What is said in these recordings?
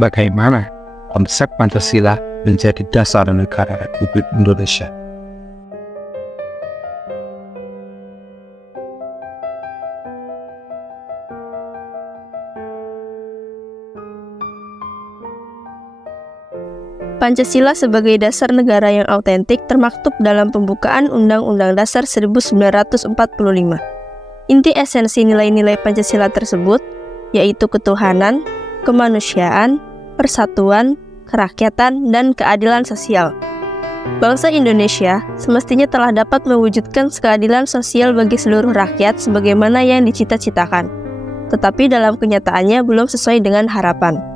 bagaimana konsep Pancasila menjadi dasar negara Republik Indonesia. Pancasila sebagai dasar negara yang autentik termaktub dalam pembukaan Undang-Undang Dasar 1945. Inti esensi nilai-nilai Pancasila tersebut yaitu ketuhanan, kemanusiaan, persatuan, kerakyatan, dan keadilan sosial. Bangsa Indonesia semestinya telah dapat mewujudkan keadilan sosial bagi seluruh rakyat sebagaimana yang dicita-citakan, tetapi dalam kenyataannya belum sesuai dengan harapan.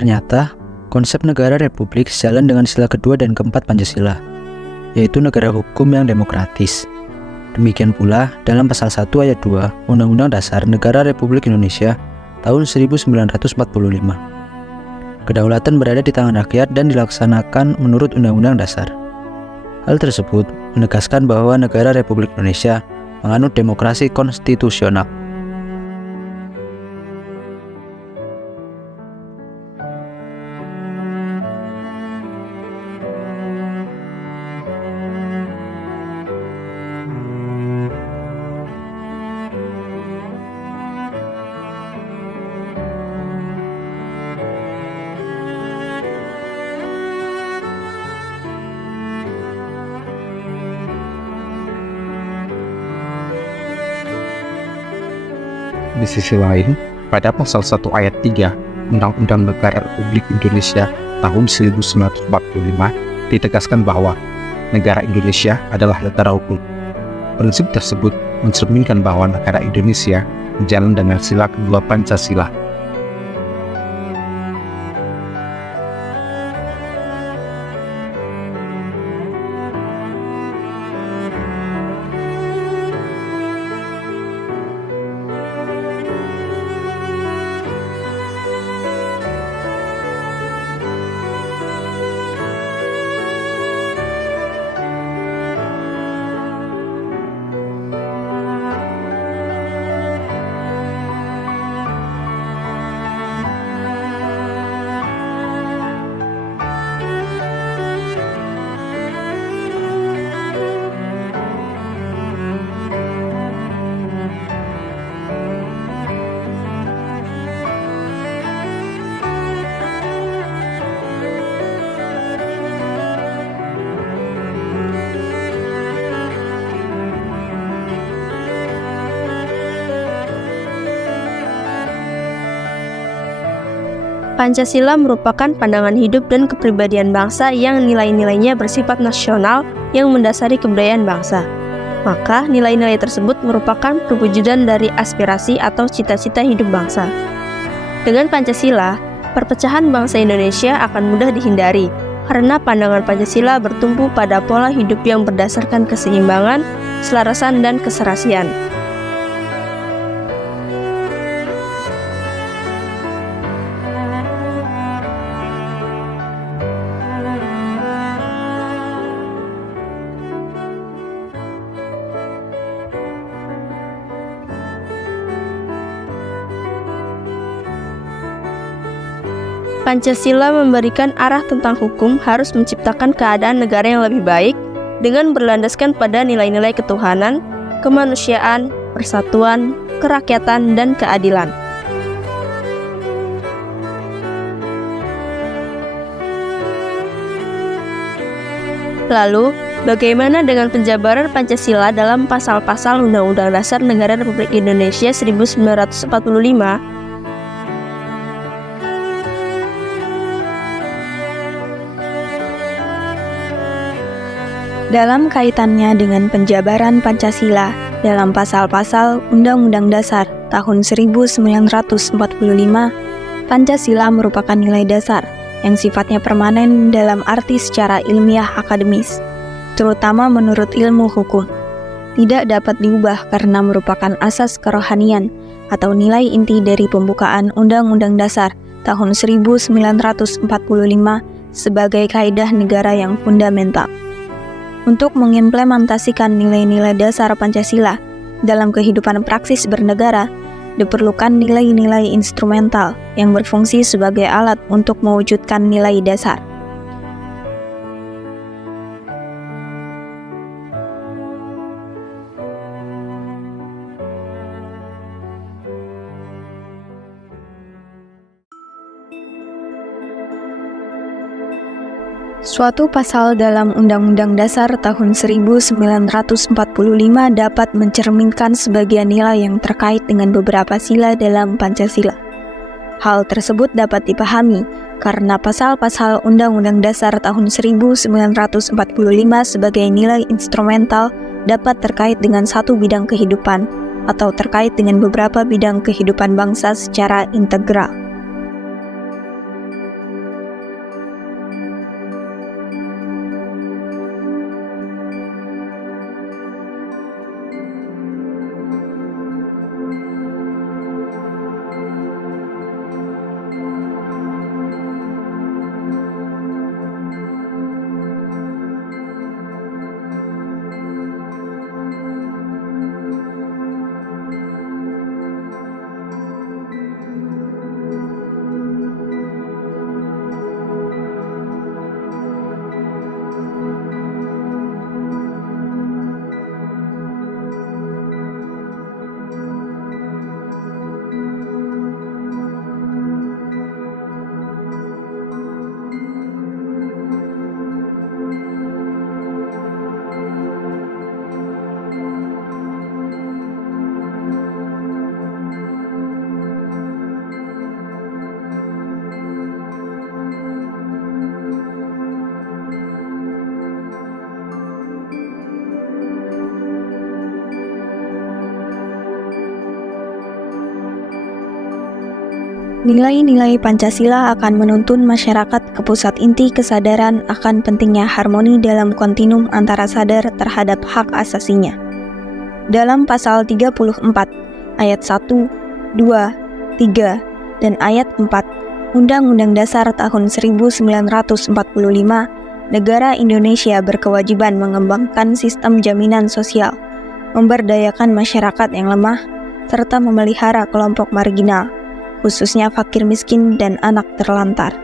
Ternyata, konsep negara republik sejalan dengan sila kedua dan keempat Pancasila, yaitu negara hukum yang demokratis. Demikian pula dalam pasal 1 ayat 2 Undang-Undang Dasar Negara Republik Indonesia tahun 1945. Kedaulatan berada di tangan rakyat dan dilaksanakan menurut Undang-Undang Dasar. Hal tersebut menegaskan bahwa negara Republik Indonesia menganut demokrasi konstitusional. Di sisi lain, pada pasal 1 ayat 3 Undang-Undang Negara Republik Indonesia tahun 1945 ditegaskan bahwa negara Indonesia adalah negara hukum. Prinsip tersebut mencerminkan bahwa negara Indonesia berjalan dengan sila kedua Pancasila. Pancasila merupakan pandangan hidup dan kepribadian bangsa yang nilai-nilainya bersifat nasional yang mendasari kebudayaan bangsa. Maka, nilai-nilai tersebut merupakan perwujudan dari aspirasi atau cita-cita hidup bangsa. Dengan Pancasila, perpecahan bangsa Indonesia akan mudah dihindari, karena pandangan Pancasila bertumpu pada pola hidup yang berdasarkan keseimbangan, keselarasan, dan keserasian. Pancasila memberikan arah tentang hukum harus menciptakan keadaan negara yang lebih baik dengan berlandaskan pada nilai-nilai ketuhanan, kemanusiaan, persatuan, kerakyatan, dan keadilan. Lalu, bagaimana dengan penjabaran Pancasila dalam pasal-pasal Undang-Undang Dasar Negara Republik Indonesia 1945? Dalam kaitannya dengan penjabaran Pancasila dalam pasal-pasal Undang-Undang Dasar tahun 1945, Pancasila merupakan nilai dasar yang sifatnya permanen dalam arti secara ilmiah akademis, terutama menurut ilmu hukum. Tidak dapat diubah karena merupakan asas kerohanian atau nilai inti dari pembukaan Undang-Undang Dasar tahun 1945 sebagai kaidah negara yang fundamental. Untuk mengimplementasikan nilai-nilai dasar Pancasila dalam kehidupan praksis bernegara, diperlukan nilai-nilai instrumental yang berfungsi sebagai alat untuk mewujudkan nilai dasar. Suatu pasal dalam Undang-Undang Dasar tahun 1945 dapat mencerminkan sebagian nilai yang terkait dengan beberapa sila dalam Pancasila. Hal tersebut dapat dipahami karena pasal-pasal Undang-Undang Dasar tahun 1945 sebagai nilai instrumental dapat terkait dengan satu bidang kehidupan atau terkait dengan beberapa bidang kehidupan bangsa secara integral. Nilai-nilai Pancasila akan menuntun masyarakat ke pusat inti kesadaran akan pentingnya harmoni dalam kontinum antara sadar terhadap hak asasinya. Dalam pasal 34, ayat 1, 2, 3, dan ayat 4 Undang-Undang Dasar tahun 1945, negara Indonesia berkewajiban mengembangkan sistem jaminan sosial, memberdayakan masyarakat yang lemah, serta memelihara kelompok marginal, khususnya fakir miskin dan anak terlantar.